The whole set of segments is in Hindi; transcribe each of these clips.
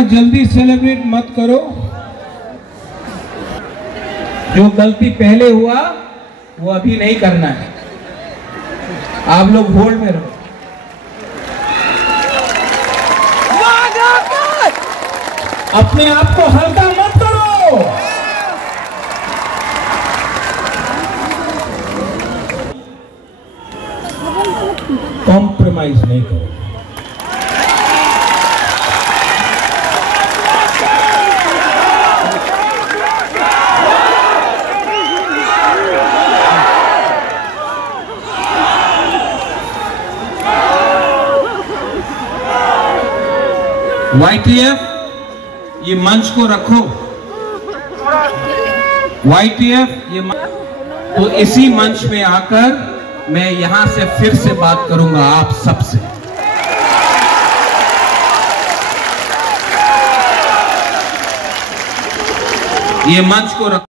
इतना जल्दी सेलिब्रेट मत करो। जो गलती पहले हुआ वो अभी नहीं करना है। आप लोग होल्ड में रहो। अपने आप को हल्का मत करो। कॉम्प्रोमाइज नहीं करो। YTF ये मंच को रखो। YTF ये तो इसी मंच में आकर मैं यहां से फिर से बात करूंगा आप सबसे। ये मंच को रखो।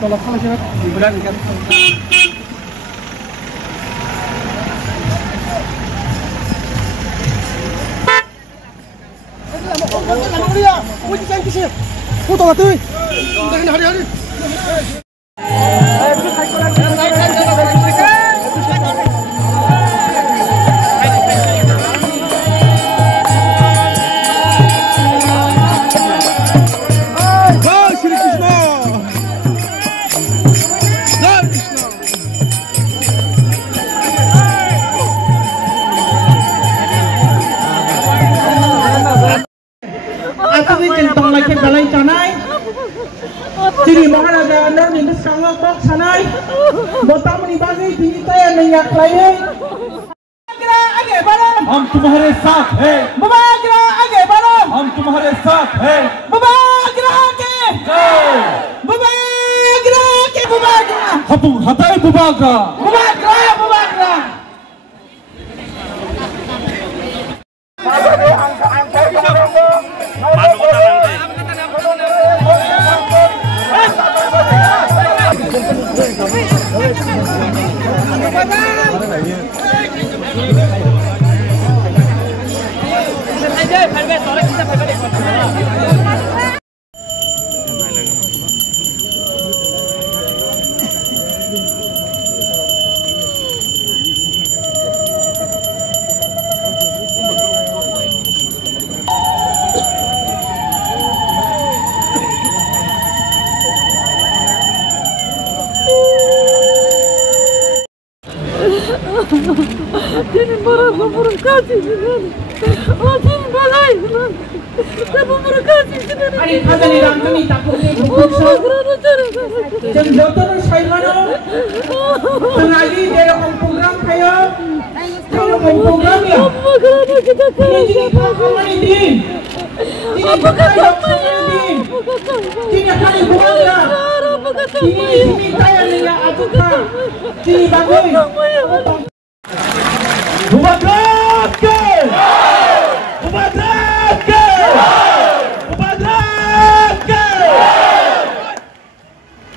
Tolak salah sih, bulan kan. Jadi Maharaja anda ni bersama kok sanai, botam ni bagi tinggi saya minyak lain. आगे बढ़ो, हम तुम्हारे साथ हैं। बुबागरा आगे बढ़ो, हम तुम्हारे साथ हैं। बुबागरा के, बुबागरा के, Bubagra. हतु हताई Bubagra, Bubagra, Bubagra. Tiene por casi, oh tiene balai, tapi por casi. Ari khaja ni ram kami takut ni buku so. Jam jotor saimano, tenagi dia orang program kayo, kayo program ya. Ini jadi kawan ini. Ini kayo kawan ini. Ini kali bukan ya. Ini kayo ni ya aku kan. Ini bagus. Bubadrake! Bubadrake! Bubadrake!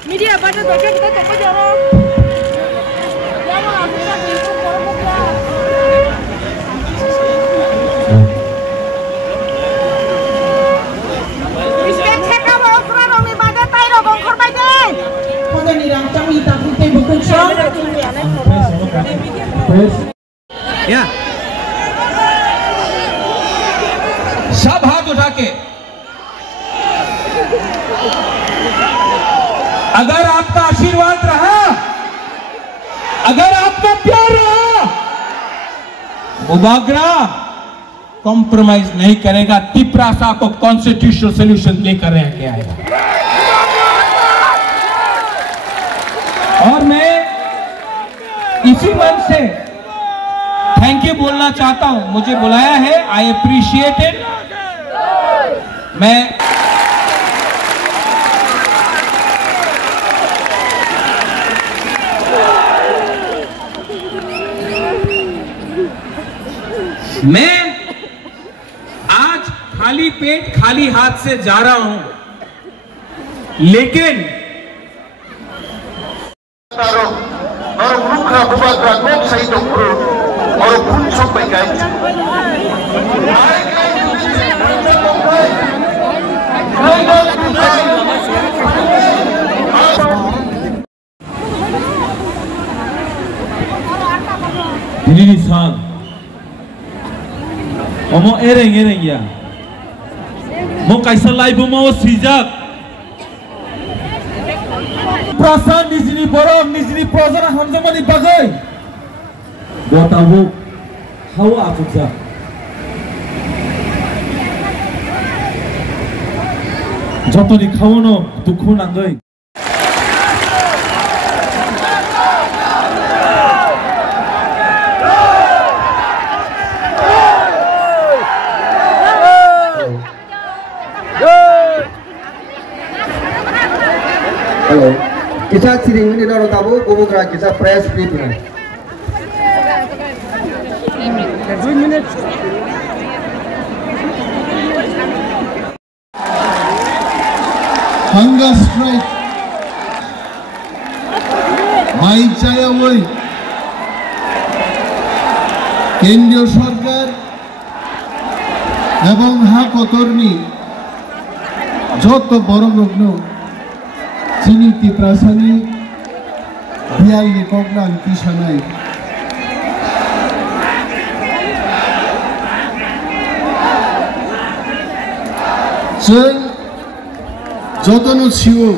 Media pada doa kita topa jorong. Jangan kita itu korban. Respect cekap orang kurang orang ibadat tay orang korban deh. Pada ni rancang kita putih bukan sah. या सब हाथ उठा के अगर आपका आशीर्वाद रहा, अगर आपका प्यार रहा, मुबागरा कॉम्प्रोमाइज नहीं करेगा, तिपरासा को कॉन्स्टिट्यूशनल सोल्यूशन लेकर के आएगा। और मैं इसी मंच से थैंक यू बोलना चाहता हूं, मुझे बुलाया है, आई अप्रिशिएट इट। मैं आज खाली पेट खाली हाथ से जा रहा हूं, लेकिन Omo ereng ya. Mo kaisa laibu mau sijak. Prasan di sini borong, di sini prasana hamzamani bagai. Botabu hawa afukza. Joto ni khawono dukhu nangai. Halo, kita siring ini dorong tabu, kubu gerak kita press clip ini. 2 minutes. Hunger strike. Mai chaya woi. কেন্দ্রীয় সরকার এবং হাকতর্মী যত বড় রগ্ন চিনি তিপ্রাসানি বিয়াইনি কগনান কিসানাই जों যতনো ছিও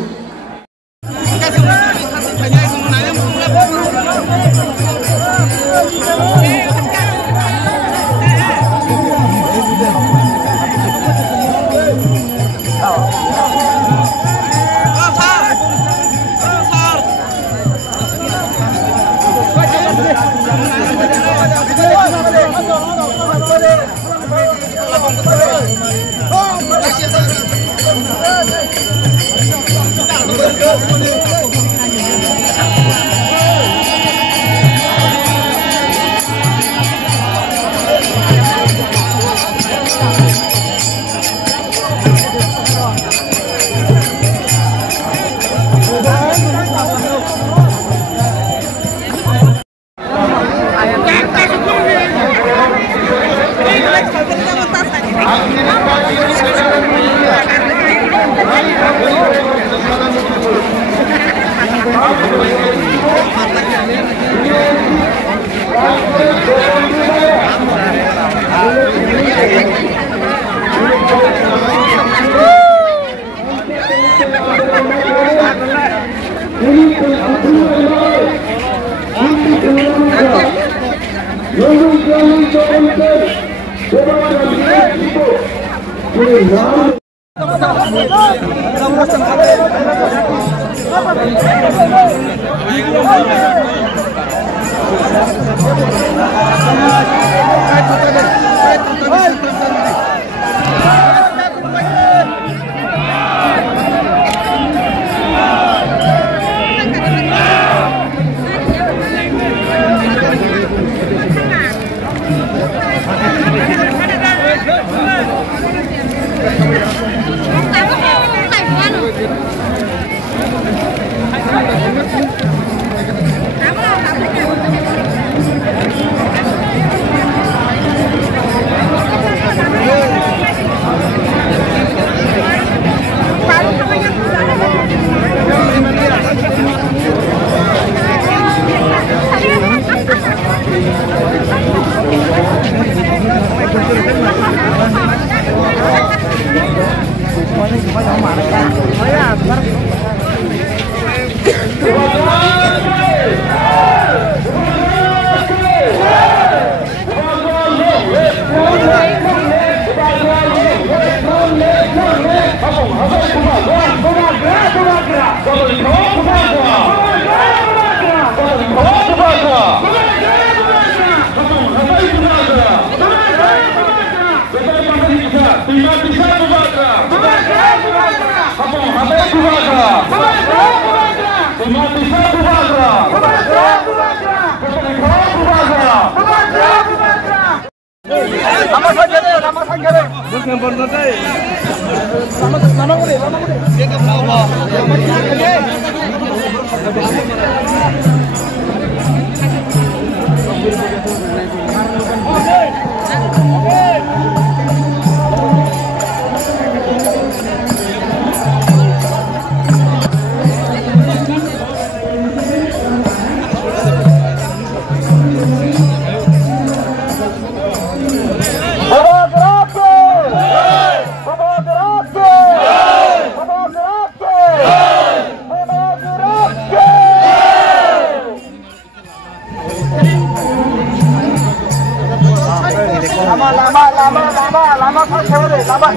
lama